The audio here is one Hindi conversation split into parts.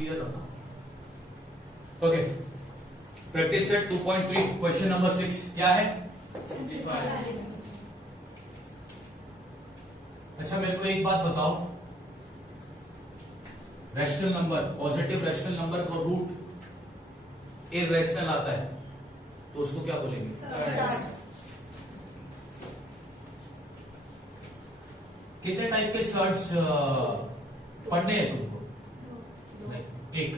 क्लियर रखना। Okay, practice set 2.3 question number 6 क्या है? अच्छा मेरे को एक बात बताओ, rational number, positive rational number को रूट इररेशनल आता है तो उसको क्या बोलेंगे? कितने टाइप के सर्ट्स पढ़ने हैं तुमको? नहीं, एक।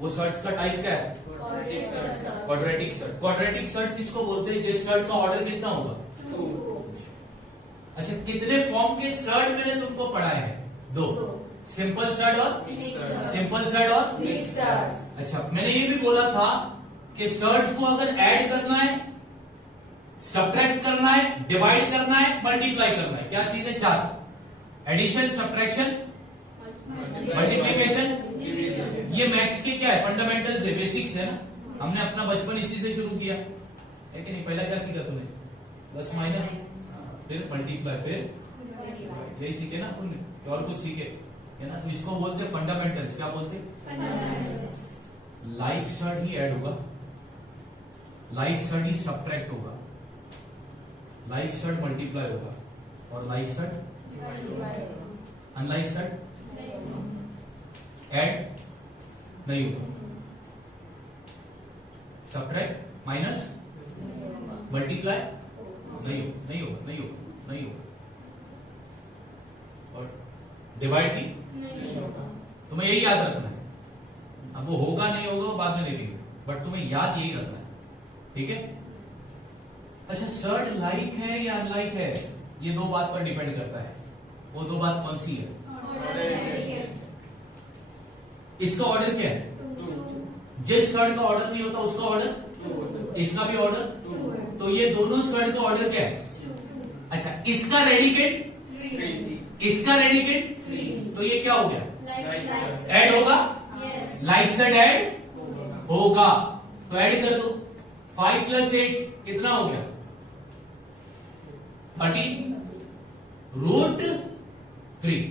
वो सर्ट्स का टाइप क्या है? Quadratic shirt. क्वाड्रेटिक सर्ट किसको बोलते हैं? जिस सर्ट का ऑर्डर कितना होगा? 2। अच्छा, कितने फॉर्म के सर्ट मैंने तुमको पढ़ाए हैं? 2। सिंपल सर्ट और सिंपल सर्ट और मिक्स सर्ट। अच्छा, मैंने ये भी बोला था कि सर्ट्स को अगर ऐड करना है, सब्ट्रैक्ट करना है, डिवाइड करना है, मल्टीप्लाई करना है, क्या चीज है? 4। Addition, subtraction, multiplication. ये मैथ्स के क्या है? फंडामेंटल्स है, बेसिक्स है ना। हमने अपना बचपन इसी से शुरू किया है कि नहीं? पहला क्या सीखा तूने? प्लस माइनस, फिर मल्टीप्लाई, फिर यही सीखे ना तुमने, और कुछ सीखे है ना? तो इसको बोलते हैं फंडामेंटल्स। क्या बोलते हैं? लाइक सर्ट ही ऐड होगा, लाइक सर्ट ही सब्ट्रैक्ट होगा, लाइक सर्ट मल्टीप्लाई होगा, और like surd unlike surd add नहीं होगा। सब्ट्रैक्ट माइनस मल्टीप्लाई नहीं होगा, और डिवाइड भी नहीं होगा। तुम्हें यही याद रखना है। अब वो होगा नहीं होगा वो बाद में देखेंगे, बट तुम्हें याद यही रखना है, ठीक है? अच्छा, सर्ट लाइक है या अनलाइक है, ये 2 बात पर डिपेंड करता है। वो 2 बात कौन सी है? इसका ऑर्डर क्या है? 2। जिस सर्ट का ऑर्डर नहीं होता उसका ऑर्डर 2, इसका भी ऑर्डर 2, तो ये दोनों सर्ट का ऑर्डर क्या है? अच्छा, इसका रेडिकेट 3, इसका रेडिकेट 3, तो ये क्या हो गया? ऐड होगा। लाइक सर्ट ऐड होगा, तो ऐड कर दो। 5 + 8 कितना हो गया? 13 √3।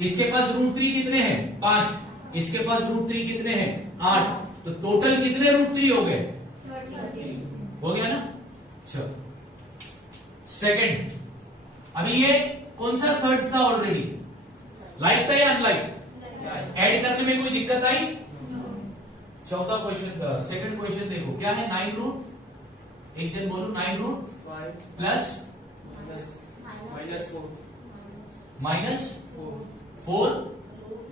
इसके पास √3 कितने हैं? 5। इसके पास √3 कितने हैं? 8। तो टोटल कितने √3 हो गए? 13 हो गया ना? चलो सेकंड, अभी ये कौन सा सर्ट था? ऑलरेडी लाइक था या अनलाइक? ऐड करने में कोई दिक्कत आई? चौथा क्वेश्चन, सेकंड क्वेश्चन देखो क्या है? 9 रूट, एक जन बोलो 9 root 5 plus minus 4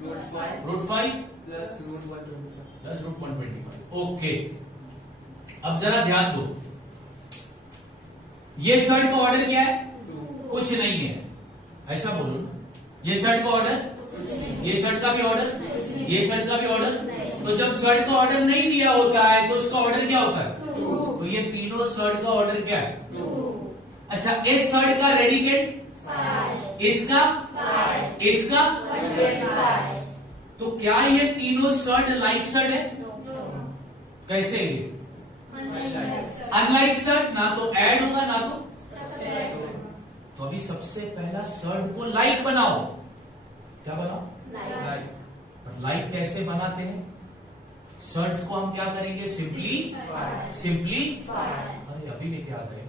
√5 plus √125। Okay, अब जरा ध्यान दो, ये सर्ट का ऑर्डर क्या है? कुछ नहीं है, ऐसा बोलो ना। ये सर्ट का ऑर्डर, ये सर्ट का भी ऑर्डर, ये सर्ट का भी ऑर्डर। तो जब सर्ट का ऑर्डर नहीं दिया होता है तो उसका ऑर्डर क्या होता है? 2। तो ये तीनों सर्ट का ऑर्डर क्या है? 2। अच्छा, इस सर्ट का रेडिकेट 5, इसका 5, इसका 125। तो क्या ये तीनों सर्ट लाइक सर्ट है? कैसे? अनलाइक सर्ट, ना तो ऐड होगा ना तो। तो अभी सबसे पहला सर्ट को लाइक बनाओ। क्या बनाओ? लाइक। लाइक कैसे बनाते हैं? सर्ट्स को हम क्या करेंगे? सिंपली अरे अभी लेके आ गए।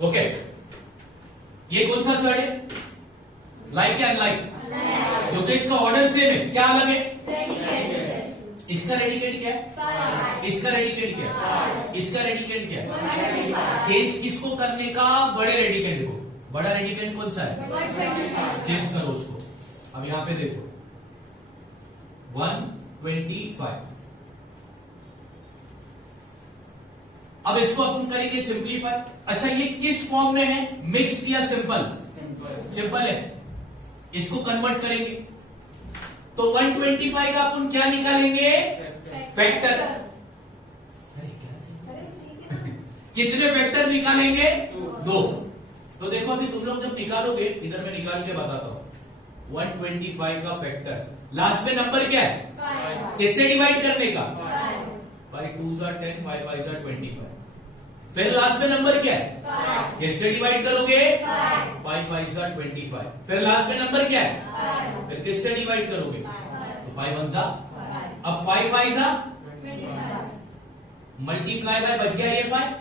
ओके, ये कौन सा सर्ट है? लाइक या अनलाइक? क्योंकि इसका ऑर्डर सेम है। क्या अलग है? इसका रेडिकेट क्या है? इसका रेडिकेट क्या है? इसका रेडिकेट क्या है? चेंज किसको करने का? बड़े रेडिकेट को। बड़ा रेडिकेट कौन सा है? चेंज करो उसको। अब यहां पे देखो 125। अब इसको अपन करेंगे सिंप्लीफाई। अच्छा, ये किस फॉर्म में है? मिक्स्ड या सिंपल? सिंपल है। इसको कन्वर्ट करेंगे तो 125 का अपन क्या निकालेंगे? फैक्टर। कितने फैक्टर निकालेंगे? 2। तो देखो अभी तुम लोग जब निकालोगे, इधर मैं निकाल के बताता हूं। 125 का फैक्टर, लास्ट में नंबर क्या है? 5। किससे डिवाइड करने का? 5 2 10, 5 5 25। फिर लास्ट में नंबर क्या है? 5। किससे डिवाइड करोगे? 5 5 जा 25। फिर लास्ट में नंबर क्या है? फिर किससे डिवाइड करोगे? तो 5 1 जा। अब 5 5 जा मल्टीप्लाई बाय बच गया ये 5,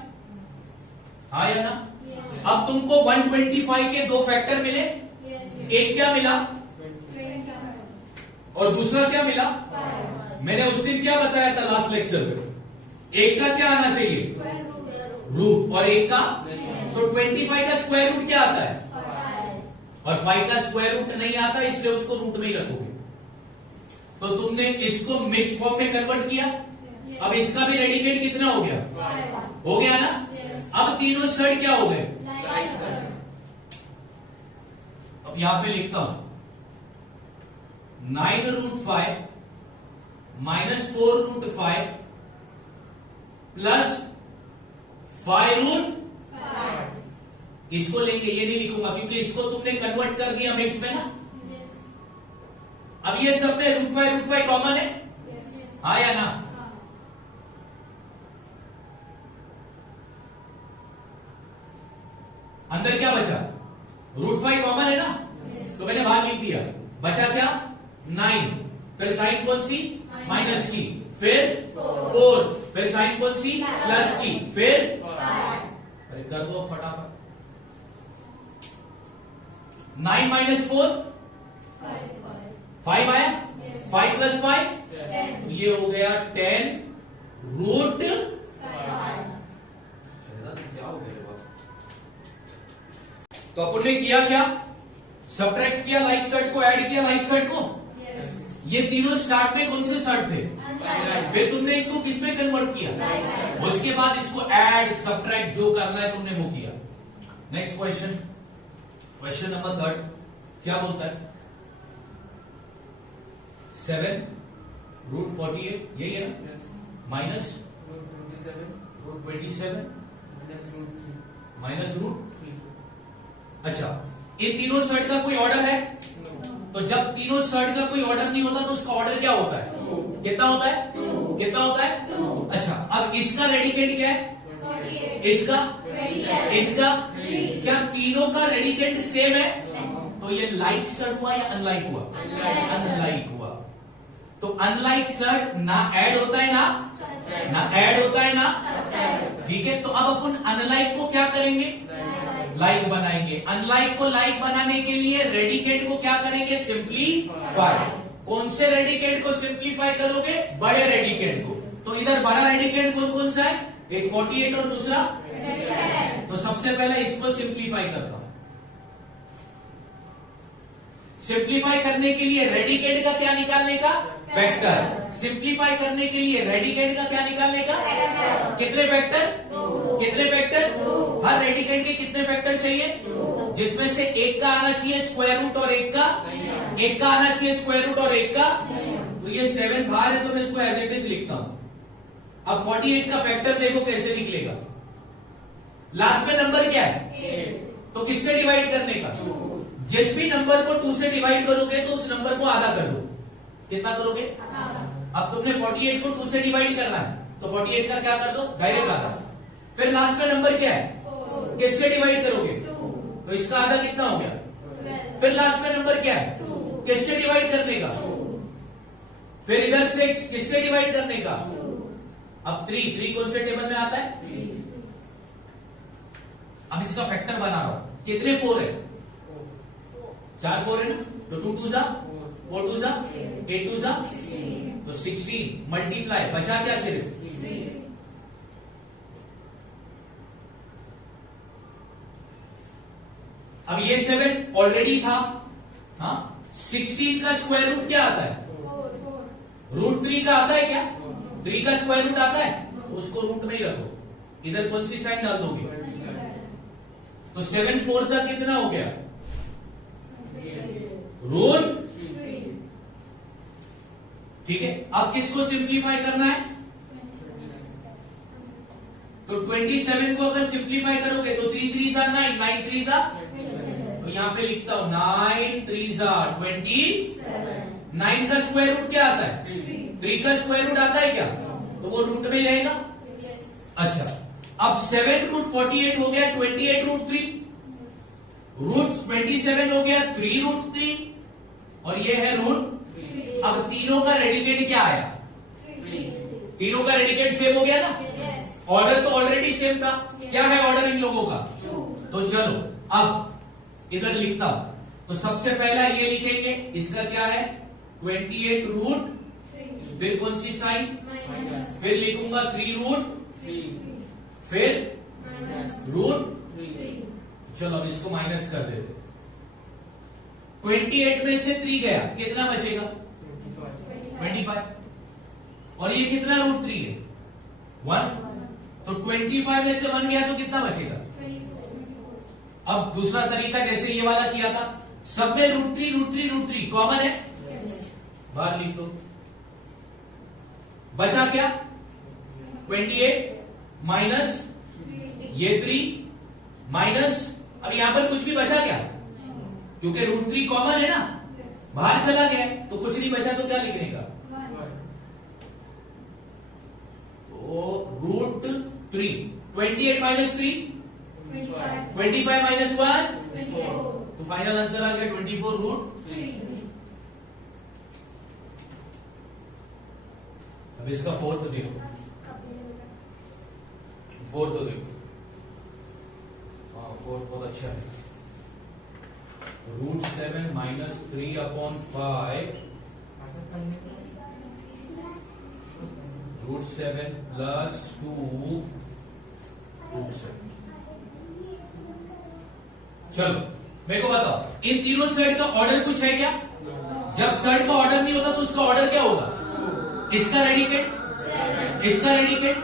हाँ या ना? अब तुमको 125 के दो फैक्टर मिले, एक क्या मिला और दूसरा क्या मिला? मैंने उस दिन क्या बताया था लास्ट लेक्चर में? एक का क्या आना चाहिए? रूट, और एक का? तो 25 का स्क्वायर रूट क्या आता है? और 5 का स्क्वायर रूट नहीं आता, इसलिए उसको रूट में ही रखोगे। तो तुमने इसको मिक्स फॉर्म में कन्वर्ट किया। अब इसका भी रेडिकेट कितना हो गया? हो गया ना? अब तीनों शर्ट क्या हो गए? अब यहां पे लिखता हूं 9√5 -4√5 प्लस 5√5। इसको लेंगे, ये नहीं लिखूंगा क्योंकि इसको तुमने कन्वर्ट कर दिया मिक्स में ना। अब ये सब में √5 कॉमन है, हाँ या ना? अंदर क्या बचा? √5 कॉमन है ना, तो मैंने बाहर लिख दिया। बचा क्या? 9, फिर साइन कौन सी? माइनस की, फिर 4, फिर साइन कौन सी? प्लस की, फिर अरे कर दो फटाफट। 9 - 4 5 आया, 5 + 5 ये हो गया 10√5। क्या हो गया? तो अपन ने किया क्या? सब्ट्रैक्ट किया लाइक शर्ट को, ऐड किया लाइक शर्ट को। ये तीनों स्टार्ट में कौन से शर्ट थे? फिर तुमने इसको किस में कन्वर्ट किया? उसके बाद इसको ऐड सब्ट्रैक्ट जो करना है तुमने वो किया। नेक्स्ट क्वेश्चन, क्वेश्चन नंबर 3 क्या बोलता है? 7√48 यही है ना? Minus √27 minus √। अच्छा, इन तीनों शर्ट का कोई ऑर्डर है? तो जब तीनों शर्ट का कोई ऑर्डर नहीं होता तो उसका ऑर्डर क्या होता है? कितना होता है? कितना होता है? अच्छा, अब इसका रेडिकेट क्या है? इसका? इसका? क्या तीनों का रेडिकेट सेम है? तो ये लाइक शर्ट हुआ या अनलाइक हुआ? अनलाइक हुआ। तो अनलाइक शर्ट ना ऐड होता है ना ऐड होता है ना, ठीक है। तो अब अपन अनलाइक को क्या करेंगे? लाइक बनाएंगे। अनलाइक को लाइक बनाने के लिए रेडिकेट को क्या करेंगे? सिंप्लीफाई। कौन से रेडिकेट को सिंप्लीफाई करोगे? बड़े रेडिकेट को। तो इधर बड़ा रेडिकेट कौन कौन सा है? एक 48 और दूसरा, तो सबसे पहले इसको सिंप्लीफाई करता हूं। सिंप्लीफाई करने के लिए रेडिकेट का क्या निकालने का? फैक्टर। सिंप्लीफाई करने के लिए रेडिकेट का क्या निकालने का? कितने फैक्टर? कितने फैक्टर? हर रेडिकेट के कितने फैक्टर चाहिए? जिसमें से एक का आना चाहिए स्क्वायर रूट और एक का आना चाहिए स्क्वायर रूट और एक का। तो ये 7 बाहर है तो मैं इसको एज इट इज लिखता हूं। अब 48 का फैक्टर देखो कैसे निकलेगा। लास्ट में नंबर क्या है? तो किससे डिवाइड करने का? जिस भी नंबर को 2 से डिवाइड करोगे तो उस नंबर को आधा कर दो। कितना करोगे? अब तुमने 48 को 2 से डिवाइड करना है तो 48 का क्या कर दो? डायरेक्ट आधा। फिर लास्ट में नंबर क्या है? किससे डिवाइड करोगे? तो इसका आधा कितना हो गया? फिर लास्ट में नंबर क्या है? किससे डिवाइड करने का? फिर इधर 6 किससे डिवाइड करने का? अब 3 कौन से टेबल में आता है? अब इसका फैक्टर बना रहा हूं। कितने 4 है? 4 4 है ना, तो 2 2 जा 4 2 जा 8 2 जा तो 16 मल्टीप्लाई बचा क्या? सिर्फ 3। अब ये 7 ऑलरेडी था, हाँ। 16 का स्क्वायर रूट क्या आता है? √3 का आता है क्या? 3 का स्क्वायर रूट आता है, तो उसको रूट में ही रखो। इधर कौन सी साइन डाल दोगे? तो 7 4 सा कितना हो गया? √3। ठीक है। अब किसको सिंप्लीफाई करना है? तो 27 को अगर सिंप्लीफाई करोगे तो 3 3 सा 9 9 3 सा, तो यहां पे लिखता हूं 9 3 सा 27। 9 का स्क्वायर रूट क्या आता है? 3 का स्क्वायर रूट आता है क्या? तो वो रूट में ही रहेगा। अच्छा, अब 7 √48 हो गया, 28 √3 रूट 27 हो गया 3√3 और ये है रूट। अब तीनों का रेडिकेट क्या आया? तीनों का रेडिकेट सेम हो गया ना? ऑर्डर तो ऑलरेडी सेम था। क्या है ऑर्डर इन लोगों का? तो चलो अब इधर लिखता हूं। तो सबसे पहला ये लिखेंगे, इसका क्या है 28 रूट, फिर कौन सी साइन, फिर लिखूंगा 3 रूट, फिर रूट। चलो अब इसको माइनस कर देते। 28 में से 3 गया, कितना बचेगा 25। और ये कितना √3 है 1। तो 25 में से 1 गया तो कितना बचेगा? अब दूसरा तरीका जैसे ये वाला किया था, सब में √3 कॉमन है, बाहर लिख दो। बचा क्या 28 माइनस ये 3 माइनस, अब यहां पर कुछ भी बचा क्या? क्योंकि √3 कॉमन है ना, बाहर चला गया तो कुछ नहीं बचा, तो क्या लिखने का? तो √3 28 माइनस 3 25 माइनस 1 तो फाइनल आंसर आ गया 24 √3। अब इसका फोर्थ देखो, फोर्थ तो देखो, हाँ फोर्थ बहुत अच्छा है। √7 माइनस 3/5 √7 प्लस 2 √7। चलो मेरे को बताओ, इन तीनों सेट का ऑर्डर कुछ है क्या? जब सेट का ऑर्डर नहीं होता तो उसका ऑर्डर क्या होगा? इसका रेडिकेट, इसका रेडिकेट,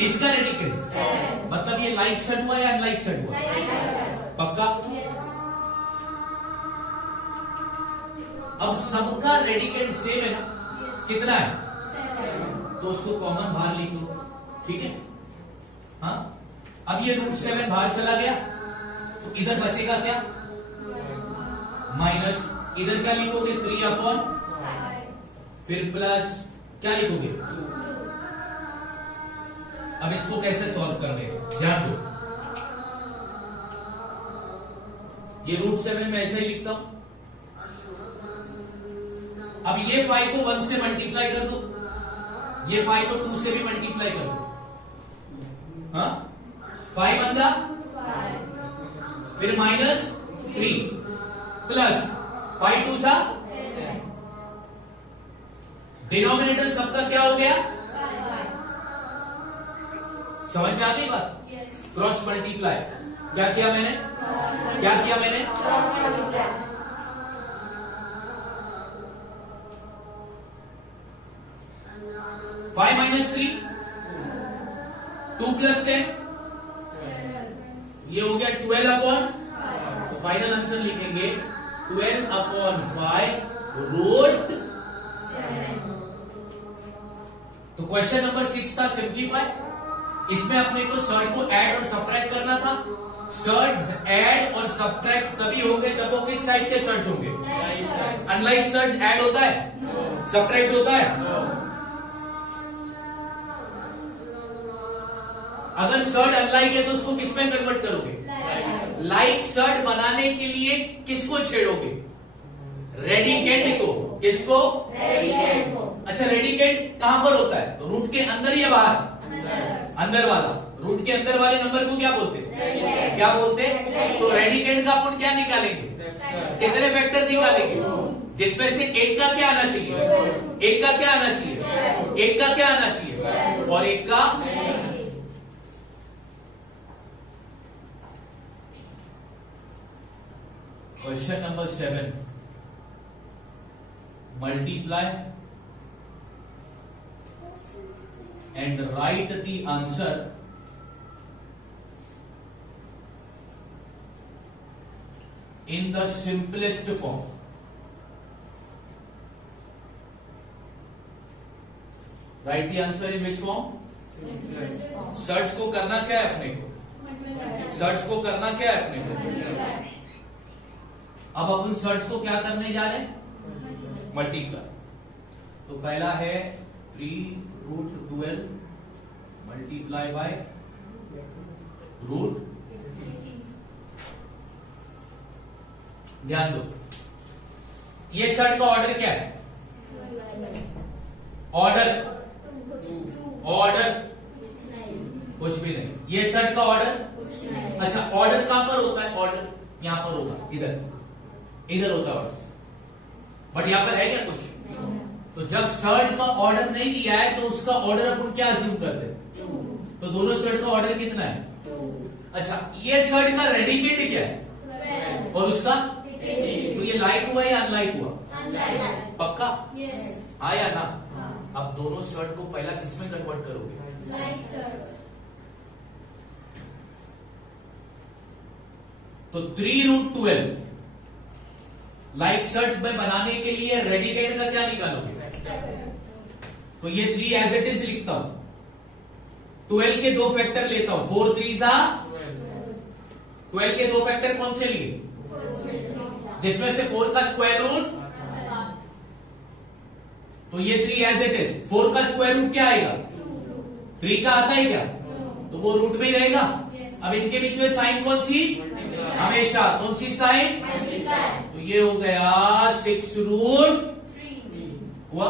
इसका रेडिकेट। मतलब ये लाइक सेट हुआ या अनलाइक सेट हुआ? पक्का? अब सबका रेडिकेट सेम है ना, कितना है? तो उसको कॉमन बाहर लिख दो, ठीक है? हाँ, अब ये √7 बाहर चला गया तो इधर बचेगा क्या? माइनस, इधर क्या लिखोगे 3/5, फिर प्लस क्या लिखोगे? अब इसको कैसे सॉल्व करने, ध्यान दो। ये √7 में ऐसे ही लिखता हूं। अब ये 5 को 1 से मल्टीप्लाई कर दो, ये 5 को 2 से भी मल्टीप्लाई कर दो। हाँ, 5 बंदा, फिर माइनस 3 प्लस 5 2 सा, डिनोमिनेटर सबका क्या हो गया? समझ में आ गई बात? Cross multiply. क्या किया मैंने? क्या किया मैंने? 5 माइनस 3 2 प्लस 10, ये हो गया 12/, तो फाइनल आंसर लिखेंगे 12/5 √7। तो क्वेश्चन नंबर 6 था सिंप्लीफाई। इसमें अपने को सर्ट को ऐड और सब्ट्रैक्ट करना था। सर्ट्स ऐड और सब्ट्रैक्ट तभी होंगे जब वो किस टाइप के सर्ट्स होंगे? अनलाइक सर्ट्स ऐड होता है, सब्ट्रैक्ट होता है। अगर सर्ट अनलाइक है तो उसको किस में कन्वर्ट करोगे? लाइक सर्ट बनाने के लिए किसको छेड़ोगे? रेडिकेंड को। किसको? रेडिकेंड को। अच्छा, रेडिकेंड कहां पर होता है? रूट के अंदर या बाहर? अंदर वाला। रूट के अंदर वाले नंबर को क्या बोलते हैं? क्या बोलते हैं? तो रेडिकेंड का अपन क्या निकालेंगे? कितने फैक्टर निकालेंगे? जिसमें से एक का क्या आना चाहिए? एक का क्या आना चाहिए? एक का क्या आना चाहिए? और एक का। Question number 7, multiply and write the answer in the simplest form. Write the answer in which form? Search को करना क्या है अपने को? सर्च को करना क्या है अपने को? अब अपन सर्च को क्या करने जा रहे हैं? मल्टीप्लाई। तो पहला है 3√12 मल्टीप्लाई बाय रूट ध्यान दो, ये शर्ट का ऑर्डर क्या है? ऑर्डर ऑर्डर कुछ भी नहीं। ये शर्ट का ऑर्डर, अच्छा ऑर्डर कहां पर होता है? ऑर्डर यहां पर होगा, इधर होता है ऑर्डर, बट यहां पर है क्या कुछ? तो जब शर्ट का ऑर्डर नहीं दिया है तो उसका ऑर्डर अपन क्या अज्यूम करते हैं? तो दोनों शर्ट का ऑर्डर कितना है? अच्छा, ये शर्ट का रेडिकेट क्या है और उसका? तो ये लाइक हुआ या अनलाइक हुआ? पक्का? आया ना? अब दोनों शर्ट को पहला किसमें कन्वर्ट करोगे? तो 3√12 लाइक शर्ट में बनाने के लिए रेडिकेट का क्या निकालोगे? तो ये 3 एज इट इज लिखता हूं, 12 के 2 फैक्टर लेता हूं, 4 3 12 के 2 फैक्टर कौन से लिए? जिसमें से 4 का स्क्वायर रूट, तो ये 3 एज इट इज, 4 का स्क्वायर रूट क्या आएगा? 3 का आता है क्या? तो वो रूट में ही रहेगा। अब इनके बीच में साइन कौन सी? हमेशा कौन सी साइन? तो ये हो गया 6√3 हुआ।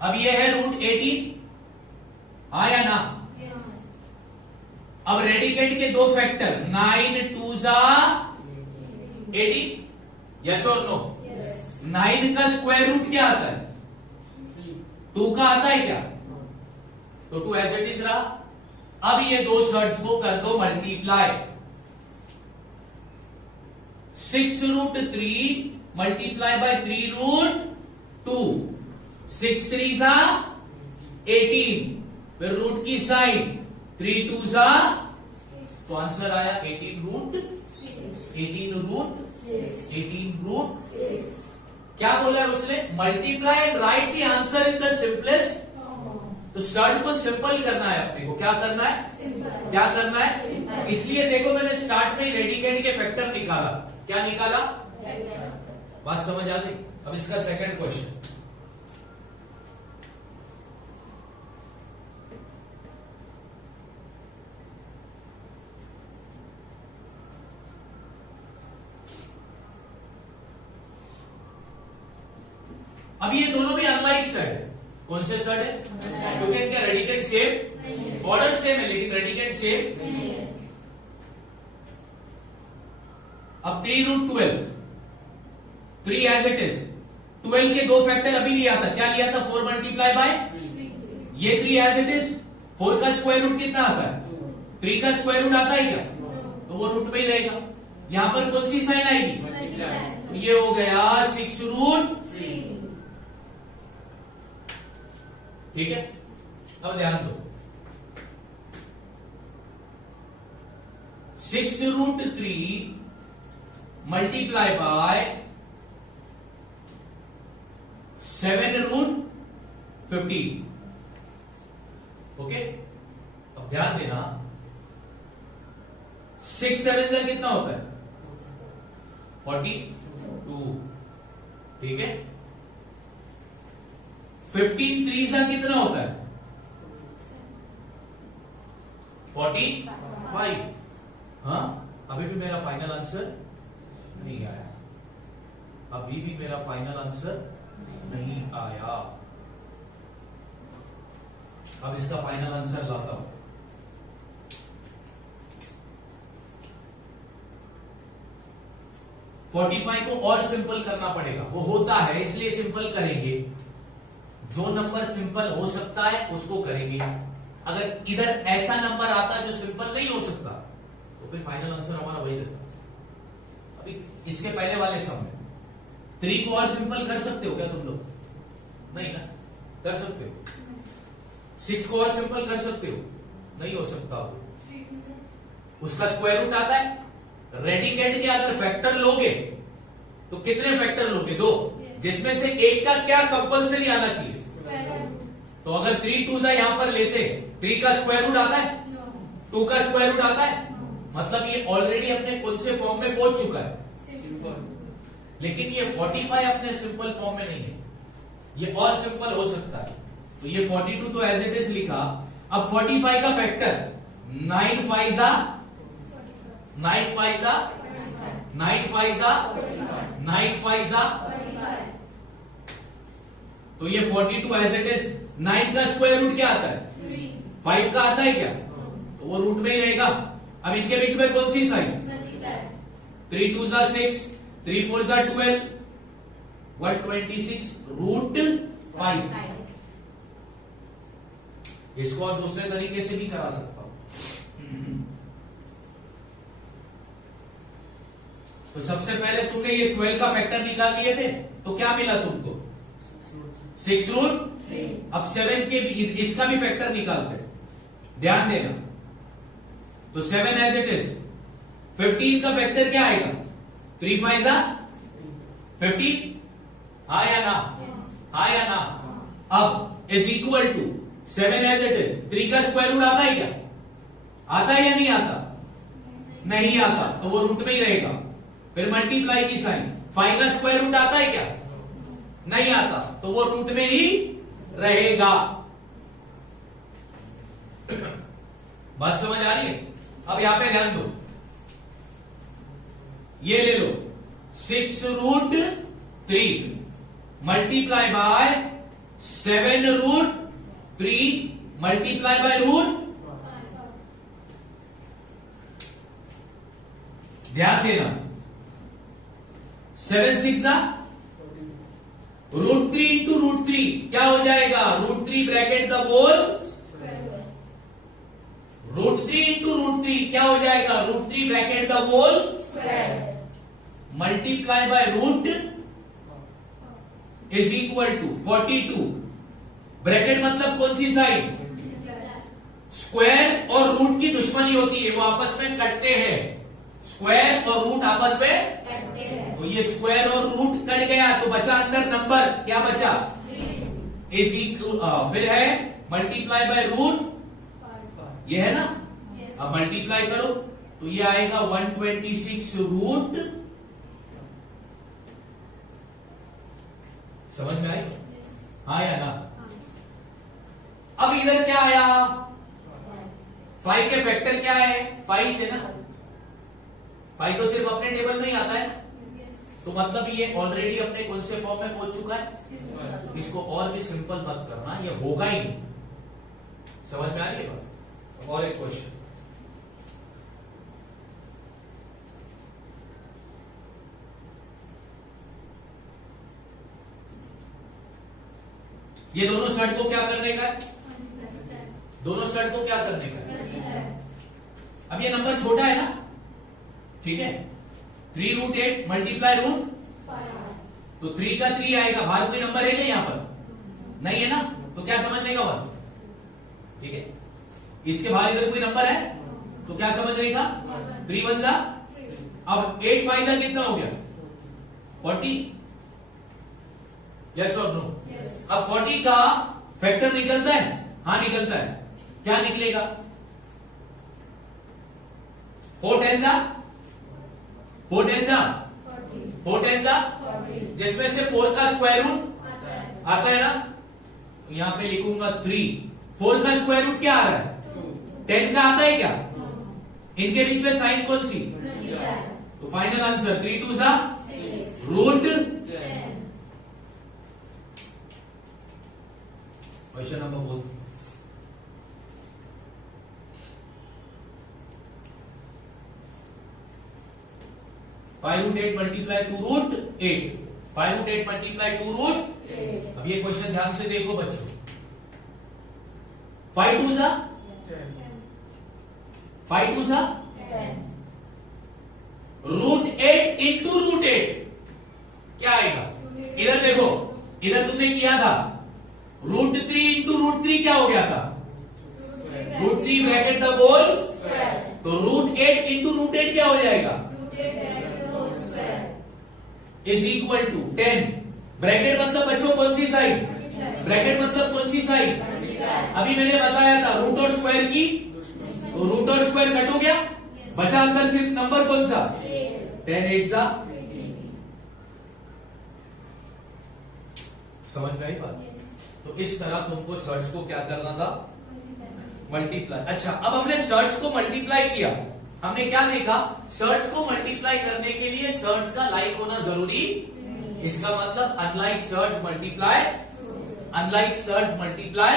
अब ये है √18, आया ना? अब रेडिकेट के 2 फैक्टर, 9 2 18, यस और नो? 9 का स्क्वायर रूट क्या आता है? 2 का आता है क्या? तो 2 एज इट इज रहा। अब ये दो शर्ट्स को कर दो मल्टीप्लाई, 6√3 मल्टीप्लाई बाय 3√2, 6 3 18, फिर रूट की साइन, 3 2 तो आंसर आया 18√6। क्या बोला है उसने? Multiply and right the answer in the simplest. तो शर्ट को सिंपल करना है अपने को, क्या करना है? क्या करना है? इसलिए देखो मैंने स्टार्ट में ही रेडिकेट के फैक्टर निकाला। क्या निकाला? बात समझ आ गई? अब इसका सेकंड क्वेश्चन, अब ये दोनों भी अनलाइक सेट है। कौन से सेट है? क्योंकि इनका रेडिकेट सेम, ऑर्डर सेम है लेकिन रेडिकेट सेम नहीं है। अब 3√12, 3 एज इट इज, 12 के 2 फैक्टर अभी लिया था, क्या लिया था? 4 मल्टीप्लाई बाय, ये 3 एज इट इज, 4 का स्क्वायर रूट कितना आता है? 3 का स्क्वायर रूट आता है क्या? तो वो रूट में ही रहेगा। यहां पर कौन सी साइन आएगी? तो ये हो गया 6√3। ठीक है, अब ध्यान दो, 6√3 मल्टीप्लाई बाय 7√15। ओके, अब ध्यान देना, 6 7 से कितना होता है? 42। ठीक है, 15 3 से कितना होता है? 45। हाँ, अभी भी मेरा फाइनल आंसर नहीं आया, अभी भी मेरा फाइनल आंसर नहीं आया। अब इसका फाइनल आंसर लाता हूं। $45 को और सिंपल करना पड़ेगा, वो होता है इसलिए सिंपल करेंगे। जो नंबर सिंपल हो सकता है उसको करेंगे। अगर इधर ऐसा नंबर आता है जो सिंपल नहीं हो सकता तो फिर फाइनल आंसर हमारा वही रहता। अभी इसके पहले वाले सम में 3 को और सिंपल कर सकते हो क्या तुम लोग? नहीं ना, कर सकते हो? 6 को और सिंपल कर सकते हो? नहीं हो सकता। उसका स्क्वायर रूट आता है। रेडिकेट के अगर फैक्टर लोगे तो कितने फैक्टर लोगे? 2, जिसमें से एक का क्या कंपल्सरी आना चाहिए? तो अगर 3 2 यहां पर लेते, 3 का स्क्वायर रूट आता है, 2 का स्क्वायर रूट आता है, मतलब ये ऑलरेडी अपने कौन से फॉर्म में पहुंच चुका है? लेकिन ये 45 अपने सिंपल फॉर्म में नहीं है, ये और सिंपल हो सकता है। तो ये 42 तो एज इट इज लिखा। अब 45 का फैक्टर 9 5 9 5 जा 9 5 जा 9 5 जा, तो ये 42 एज इट इज। 9 का स्क्वायर रूट क्या आता है? 5 का आता है क्या? तो वो रूट में ही रहेगा। अब इनके बीच में कौन सी साइन? 3 2 जा 6, 3 4 जा 12, 126 रूट 5। इसको और दूसरे तरीके से भी करा सकता हूं। तो सबसे पहले तुमने ये 12 का फैक्टर निकाल दिए थे, तो क्या मिला तुमको? 6 रूट 3। अब 7 के भी इसका भी फैक्टर निकालते हैं, ध्यान देना। तो 7 एज इट इज। 15 का फैक्टर क्या आएगा? 3 5 जा 15, हा या ना? हा या ना? अब is equal to 7 as it is. 3 का स्क्वायर रूट आता है क्या? आता है या नहीं आता? नहीं आता, तो वो रूट में ही रहेगा। फिर मल्टीप्लाई की साइन। 5 का स्क्वायर रूट आता है क्या? नहीं आता, तो वो रूट में ही रहेगा। बात समझ आ रही है? अब यहां पे ध्यान दो, ये ले लो 6 root 3 multiply by 7 root 3 multiply by root. ध्यान देना, 7 6 जा रूट 3 इंटू रूट 3 क्या हो जाएगा? Root 3 bracket the whole, root 3 into root 3 क्या हो जाएगा? Root 3 bracket the whole multiply by root is equal to 42। Bracket मतलब कौन सी साइड? स्क्वायर और रूट की दुश्मनी होती है, वो आपस में कटते हैं। स्क्वायर और रूट आपस में कटते हैं, तो ये स्क्वायर और रूट कट गया, तो बचा अंदर नंबर, क्या बचा? इज इक्वल, फिर है मल्टीप्लाई बाय रूट, ये है ना? अब मल्टीप्लाई करो तो ये आएगा 126 रूट। समझ में आई? हाँ या ना? अब इधर क्या आया? 5 के फैक्टर क्या है? 5 है ना? 5 तो सिर्फ अपने टेबल में ही आता है, तो मतलब ये ऑलरेडी अपने कौन से फॉर्म में पहुंच चुका है। इसको और भी सिंपल मत करना, ये होगा ही नहीं। समझ में आ रही है बात? और एक क्वेश्चन, ये दोनों सेट को क्या करने का है? दोनों सेट को क्या करने का है? अब ये नंबर छोटा है ना, ठीक है? 3 रूट 8 मल्टीप्लाई रूट, तो 3 का 3 आएगा। बाहर कोई नंबर है क्या यहाँ पर? नहीं है ना, तो क्या समझने का 1, ठीक है? इसके बाहर इधर कोई नंबर है तो क्या समझने का? 3 1 जा। अब 8 5 जा कितना हो गया? 40। यस और नो? अब 40 का फैक्टर निकलता है? हाँ निकलता है। क्या निकलेगा? 4 10 जा 4 10 जा 4 10 जा, जिसमें से 4 का स्क्वायर रूट आता है ना, तो यहां पे लिखूंगा 3। 4 का स्क्वायर रूट क्या आ रहा है? 10 का आता है क्या? इनके बीच में साइन कौन सी? तो फाइनल आंसर 3 2 जा root. Question number 4, five root 8 multiply 2 root 8, 5 root 8 multiply 2 root 8। अब ये क्वेश्चन ध्यान से देखो बच्चों, 5 2 जा 5 2 जा रूट 8 इंटू रूट 8 क्या आएगा? इधर देखो, इधर तुमने किया था रूट 3 इंटू रूट 3 क्या हो गया था? रूट 3 ब्रैकेट द होल, तो रूट 8 इंटू रूट 8 क्या हो जाएगा? Is equal to 10। ब्रैकेट मतलब बच्चों कौन सी साइड? ब्रैकेट मतलब कौन सी साइड? अभी मैंने बताया था रूट और स्क्वायर की, तो रूट और स्क्वायर कट हो गया, बचा अंदर सिर्फ नंबर कौन सा? 10 8 सा। समझ में आई बात? तो इस तरह तुमको सर्च को क्या करना था? मल्टीप्लाई। अच्छा, अब हमने सर्च को मल्टीप्लाई किया, हमने क्या देखा, सर्च को मल्टीप्लाई करने के लिए सर्च का लाइक होना जरूरी, इसका मतलब अनलाइक सर्च मल्टीप्लाई,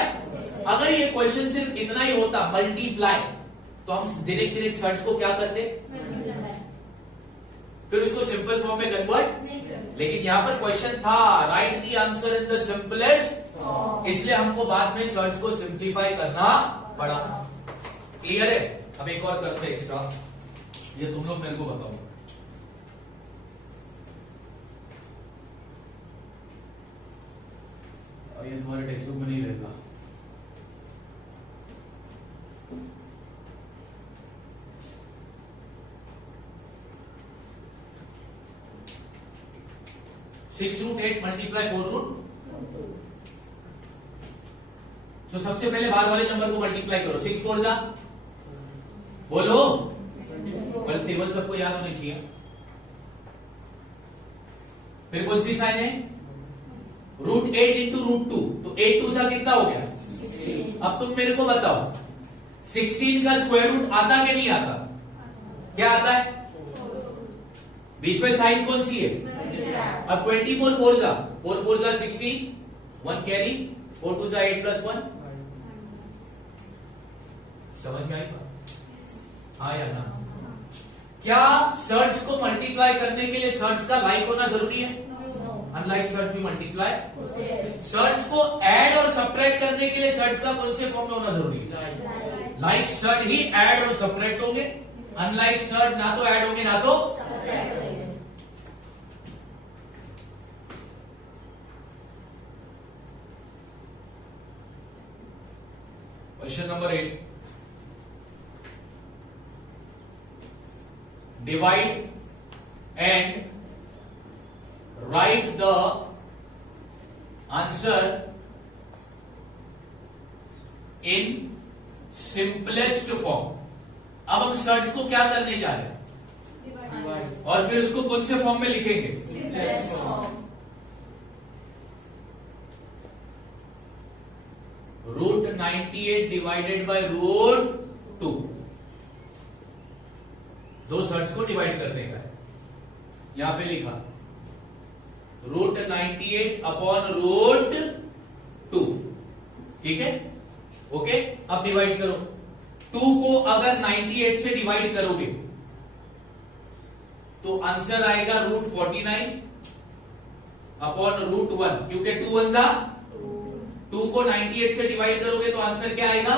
अगर ये क्वेश्चन सिर्फ इतना ही होता मल्टीप्लाई, तो हम डायरेक्ट सर्च को क्या करते, फिर उसको सिंपल फॉर्म में कन्वर्ट, लेकिन यहां पर क्वेश्चन था right the answer in the simplest, इसलिए हमको बाद में सर्च को सिंप्लीफाई करना पड़ा। क्लियर है? अब एक और करते एक्स्ट्रा, ये तुम लोग मेरे को बताओ। ये तुम्हारे टेक्स्ट बुक में नहीं रहेगा। सिक्स रूट 8 मल्टीप्लाई 4 रूट, तो सबसे पहले बाहर वाले नंबर को मल्टीप्लाई करो, 6 4 जा, बोलो, टेबल सबको याद होनी चाहिए। फिर कौन सी साइन है, रूट 8 इंटू रूट 2, तो 8 2 सा कितना हो गया 16। अब तुम मेरे को बताओ 16 का स्क्वायर रूट आता कि नहीं आता, क्या आता है, बीच में साइन कौन सी है, अब 24 4 जा, 4 4 जा 16, 1 कैरी, 4 2 जा 8 प्लस 1, समझ में आई बात? हाँ या ना? क्या सर्च को मल्टीप्लाई करने के लिए सर्च का लाइक होना जरूरी है? अनलाइक सर्च भी मल्टीप्लाई। सर्च को ऐड और सब्ट्रैक्ट करने के लिए सर्च का कौन से फॉर्म में होना जरूरी है? लाइक सर्च ही ऐड और सब्ट्रैक्ट होंगे, अनलाइक सर्च ना तो ऐड होंगे ना तो सब्ट्रैक्ट होंगे। Question number 8, divide and write the answer in simplest form। अब हम सर्च को क्या करने जा रहे हैं, और फिर उसको कौन से फॉर्म में लिखेंगे, simplest form. Root 98 divided by root 2, दो सर्च को डिवाइड करने का है, यहां पे लिखा रूट 98 अपॉन रूट 2, ठीक है, ओके। अब डिवाइड करो, 2 को अगर 98 से डिवाइड करोगे तो आंसर आएगा रूट 49 अपॉन रूट 1, क्योंकि 2 1 था, 2 को 98 से डिवाइड करोगे तो आंसर क्या आएगा,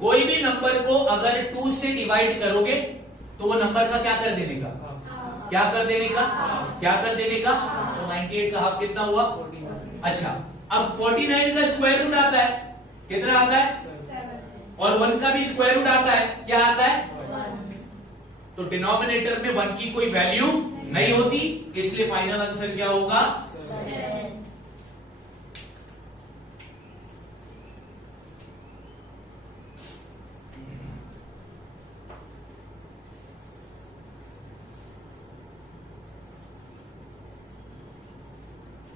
कोई भी नंबर को अगर 2 से डिवाइड करोगे तो वो नंबर का क्या कर देने का, क्या कर देने का, क्या कर देने का, तो 98 का हाफ कितना हुआ, 49। अच्छा, अब 49 का स्क्वायर रूट आता है, कितना आता है, और 1 का भी स्क्वायर रूट आता है, क्या आता है, 1। तो डिनोमिनेटर में 1 की कोई वैल्यू नहीं होती, इसलिए फाइनल आंसर क्या होगा, 7।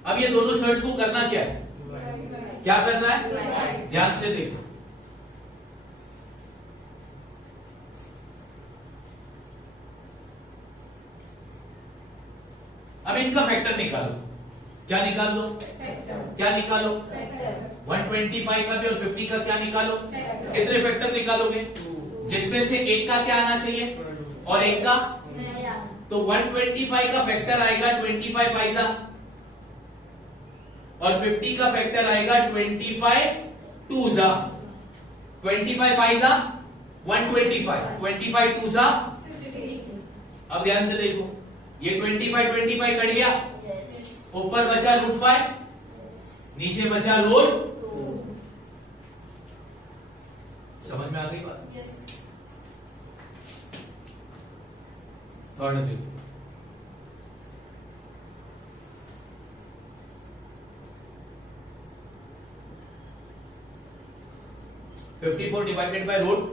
अब ये दोनों सर्च को करना क्या है, क्या करना है, ध्यान से देखो। अब इनका फैक्टर निकालो, क्या निकाल लो, क्या निकालो, 125 का भी और 50 का क्या निकालो, कितने फैक्टर निकालोगे, जिसमें से एक का क्या आना चाहिए और एक का, तो 125 का फैक्टर आएगा 25 फाइजा, और 50 का फैक्टर आएगा 25 टूजा, 25 फाइजा 125, 25 टूजा। अब ध्यान से देखो, ये 25 कट गया, ऊपर बचा रूट 5, नीचे बचा रूट 2। समझ में आ गई बात? थर्ड देखो, $54 divided by root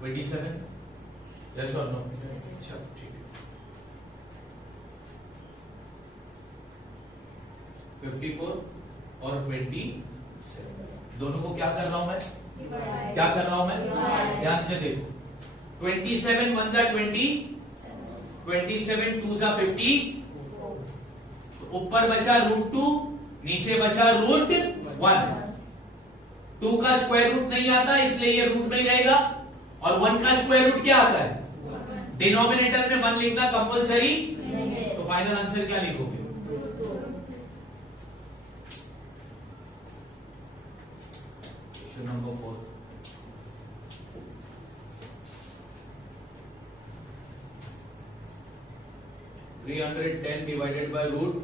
27, yes or no? Yes. अच्छा, ठीक है। 54 और 27 दोनों को क्या कर रहा हूं मैं, क्या कर रहा हूं मैं? ध्यान से देखो, 27 1 जा 20, 27 2 जा 50, तो ऊपर बचा √2, नीचे बचा √1। 2 का स्क्वायर रूट नहीं आता इसलिए ये रूट नहीं रहेगा, और 1 का स्क्वायर रूट क्या आता है? डिनोमिनेटर में 1 लिखना कंपलसरी, तो फाइनल आंसर क्या लिखोगे? Question number 4, (310 divided by root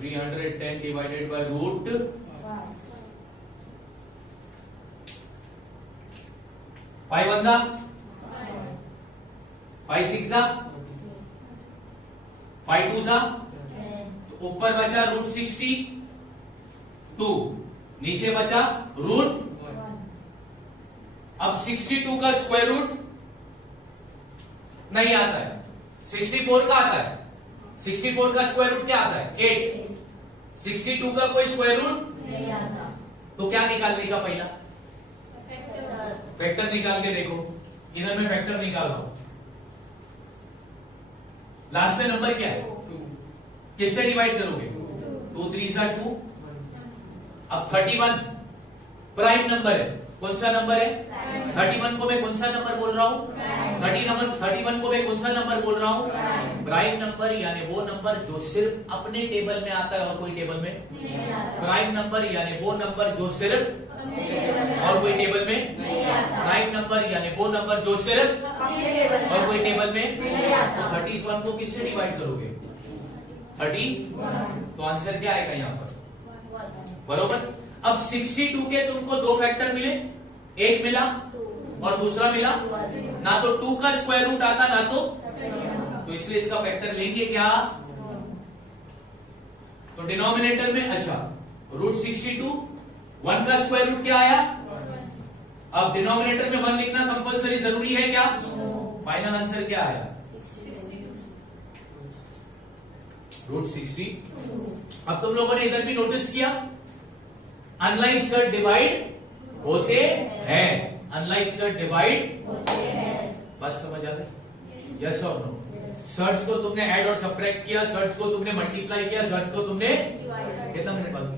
310 divided by root 5 1 जा 5 6 जा 5 2 जा, तो ऊपर बचा √62, नीचे बचा √1। अब 62 का स्क्वायर रूट नहीं आता है, 64 का आता है। 64 का स्क्वायर रूट क्या आता है? 8। 62 का कोई स्क्वायर रूट नहीं आता, तो क्या निकालने का? पहला फैक्टर निकाल के देखो, इधर में फैक्टर निकाल रहा हूं। लास्ट में नंबर क्या है? 2। किससे डिवाइड करोगे? 2 3 जा 2। अब 31 प्राइम नंबर है, कौन सा नंबर है? 31 को मैं कौन सा नंबर बोल रहा हूं? 31 को मैं कौन सा नंबर बोल रहा हूं? प्राइम नंबर, यानी वो नंबर जो सिर्फ अपने टेबल में आता है और कोई टेबल में नहीं आता। प्राइम नंबर यानी वो नंबर जो सिर्फ और कोई टेबल में नहीं आता। प्राइम नंबर यानी वो नंबर जो सिर्फ और कोई टेबल में नहीं आता। 31 को किससे डिवाइड करोगे? 30, तो आंसर क्या आएगा यहाँ पर? बरोबर। अब 62 के तुमको 2 फैक्टर मिले, एक मिला और दूसरा मिला, ना तो 2 का स्क्वायर रूट आता ना तो इसलिए इसका फैक्टर लेंगे क्या? तो डिनोमिनेटर में अच्छा √62, 1 का स्क्वायर रूट क्या आया? अब डिनोमिनेटर में 1 लिखना कंपलसरी जरूरी है क्या? फाइनल आंसर क्या आया? √62। अब तुम लोगों ने इधर भी नोटिस किया, अनलाइक सर्ट डिवाइड होते हैं, अनलाइक सर्ट डिवाइड होते हैं। बात समझ आ गई? यस और नो? सर्ट्स को तुमने ऐड और सब्ट्रैक्ट किया, सर्ट्स को तुमने मल्टीप्लाई किया, सर्ट्स को तुमने कितना मिनट बाकी?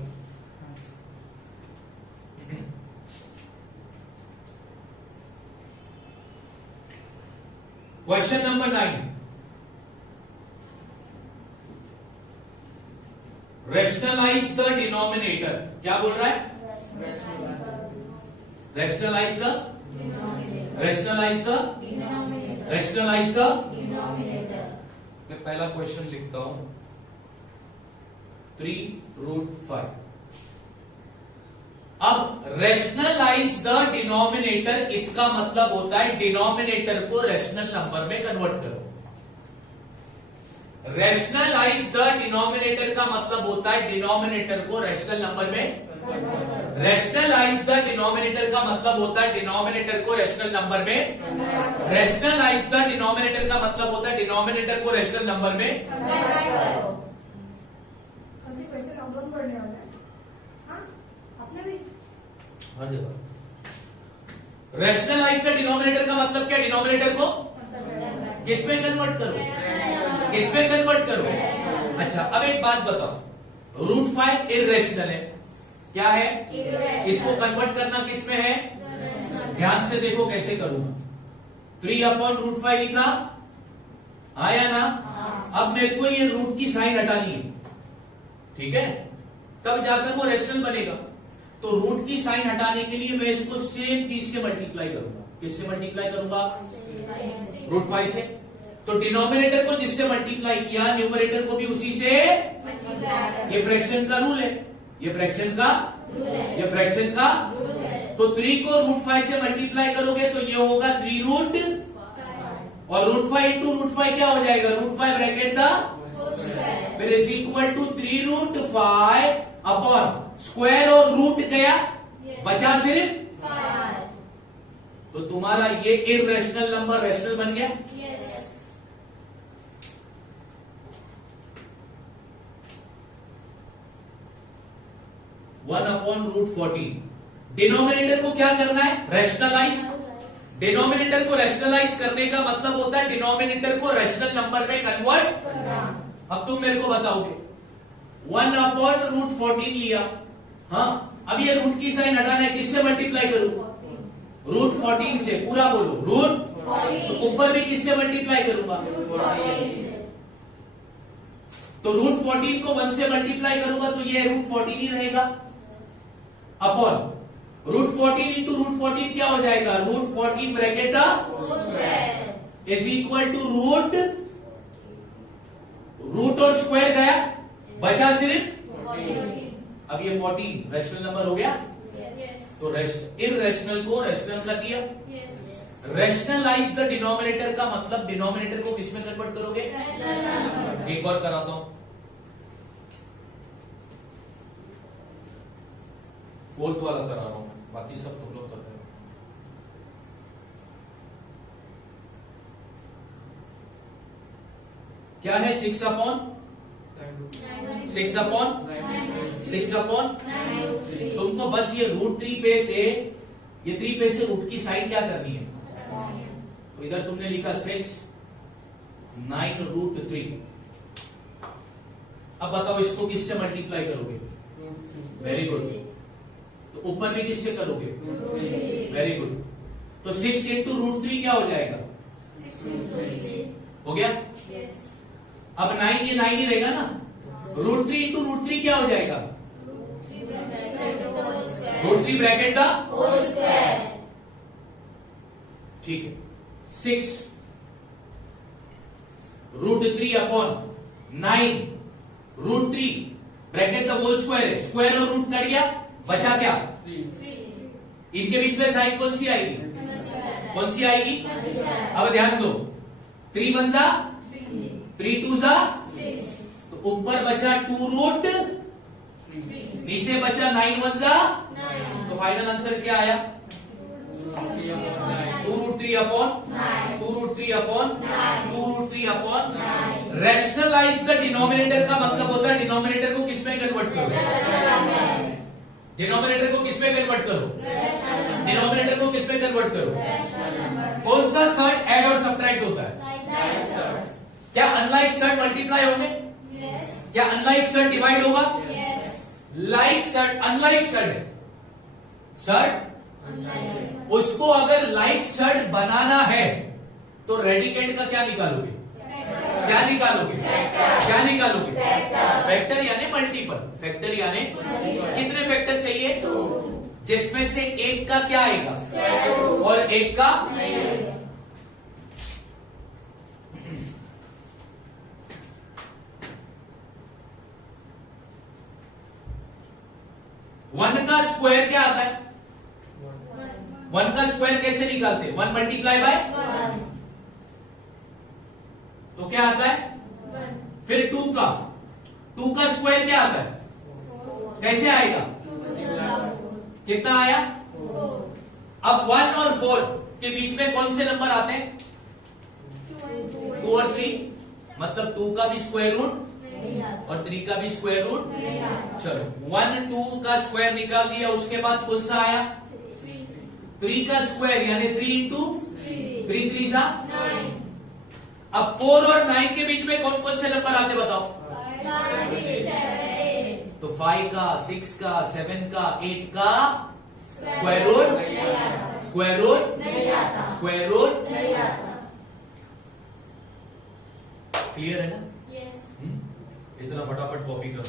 Question number 9, rationalise the denominator. क्या बोल रहा है? रेशनलाइज द मैं पहला क्वेश्चन लिखता हूं, 3√5। अब रेशनलाइज द डिनोमिनेटर, इसका मतलब होता है डिनोमिनेटर को रेशनल नंबर में कन्वर्ट करो। रेशनलाइज द डिनोमिनेटर का मतलब होता है डिनोमिनेटर को रेशनल नंबर में, रेशनलाइज द डिनोमिनेटर का मतलब होता है डिनोमिनेटर को रेशनल नंबर में, रेशनलाइज द डिनोमिनेटर का मतलब होता है डिनोमिनेटर को रेशनल नंबर में। कौन सी क्वेश्चन अपलोड करने वाला है? हाँ, अपने भी रेशनलाइज द डिनोमिनेटर का मतलब क्या? डिनोमिनेटर को किसमें कन्वर्ट करो? किसमें कन्वर्ट करो? अच्छा, अब एक बात बताओ, √5 इर्रेशनल है, क्या है? इसको कन्वर्ट करना किसमें है? ध्यान से देखो कैसे करूंगा। 3/√5 लिखा, आया ना? अब मेरे को ये रूट की साइन हटानी है, ठीक है, तब जाकर वो रेशनल बनेगा। तो रूट की साइन हटाने के लिए मैं इसको सेम चीज से मल्टीप्लाई करूंगा। किससे मल्टीप्लाई करूंगा? √5 से। तो डिनोमिनेटर को जिससे मल्टीप्लाई किया, न्यूमरेटर को भी उसी से। ये फ्रैक्शन का रूल है, ये फ्रैक्शन का रूल है। तो 3 को √5 से मल्टीप्लाई करोगे तो ये होगा 3√, और √5 इंटू √5 क्या हो जाएगा? √5 ब्रैकेट द फिर is equal to 3√5 upon square और रूट गया, बचा सिर्फ 5। तो तुम्हारा ये इर्रेशनल नंबर रेशनल बन गया। 1/√14। डिनोमिनेटर को क्या करना है? रैशनलाइज। डिनोमिनेटर को रैशनलाइज करने का मतलब होता है डिनोमिनेटर को रैशनल नंबर में कन्वर्ट। अब तुम मेरे को बताओगे 1/√14 लिया, हाँ, अब ये रूट की साइन हटाना है, किससे मल्टीप्लाई करूं? √14 से। पूरा बोलो, रूट। तो ऊपर भी किससे मल्टीप्लाई करूंगा? तो √14 को 1 से मल्टीप्लाई करूंगा तो ये √14 ही रहेगा, अपॉन √14 इंटू √14 क्या हो जाएगा? √14 bracket is equal to root और स्क्वायर गया, बचा सिर्फ। अब ये 14 रैशनल नंबर हो गया। तो इररेशनल को रैशनल कर दिया। रैशनलाइज द डिनोमिनेटर का मतलब डिनोमिनेटर को किसमें कन्वर्ट करोगे? एक और कराता हूं, 4th वाला करा रहा हूं, बाकी सब तुम लोग करते हो। क्या है? 6/6/6 तुमको बस ये √3 पे से, ये 3 पे से रूट की साइन क्या करनी है? तो इधर तुमने लिखा 6 9√3। अब बताओ इसको किससे मल्टीप्लाई करोगे? Very good. तो ऊपर भी किससे करोगे? Very good. तो 6 इंटू √3 क्या हो जाएगा? हो गया। अब 9 ये 9 ही रहेगा ना। √3 इंटू √3 क्या हो जाएगा? √3 ब्रैकेट का ठीक है। 6 √3 अपॉन 9 √3 ब्रैकेट का होल स्क्वायर है, स्क्वायर और रूट कट गया, बचा क्या? इनके बीच में साइन कौन सी आएगी? कौन सी आएगी? अब ध्यान दो, 3 1 जा 3 2 जा, तो ऊपर बचा 2√, नीचे बचा 9 1 जा, तो फाइनल आंसर क्या आया? 2√3 अपॉन रैशनलाइज द डिनोमिनेटर का मतलब होता है डिनोमिनेटर को किसमें कन्वर्ट करो? डिनोमिनेटर को किसमें कन्वर्ट करो? डिनोमिनेटर को किसमें कन्वर्ट करो? कौन सा सर्ट ऐड और सब्ट्रैक्ट होता है? क्या अनलाइक सर्ट मल्टीप्लाई होंगे? क्या अनलाइक सर्ट डिवाइड होगा? लाइक सर्ट अनलाइक सर्ट उसको अगर लाइक सर्ट बनाना है तो रेडिकेंड का क्या निकालोगे? क्या निकालोगे? क्या निकालोगे? फैक्टर यानी मल्टीपल। फैक्टर यानी कितने फैक्टर चाहिए? जिसमें से एक का क्या आएगा और एक का वन का स्क्वायर क्या आता है? वन का स्क्वायर कैसे निकालते हैं? 1 मल्टीप्लाई बाय तो क्या आता है? फिर 2 का स्क्वायर क्या आता है? कैसे आएगा? कितना आया? अब 1 और 4 के बीच में कौन से नंबर आते हैं? 2 और 3, मतलब 2 का भी स्क्वायर रूट और 3 का भी स्क्वायर रूट। चलो 1 2 का स्क्वायर निकाल दिया, उसके बाद कौन सा आया? 3 का स्क्वायर यानी 3 इंटू 3 3 सा। अब 4 और 9 के बीच में कौन कौन से नंबर आते बताओ? तो 5 का 6 का 7 का 8 का square root square root clear है ना? इतना फटाफट कॉपी करो।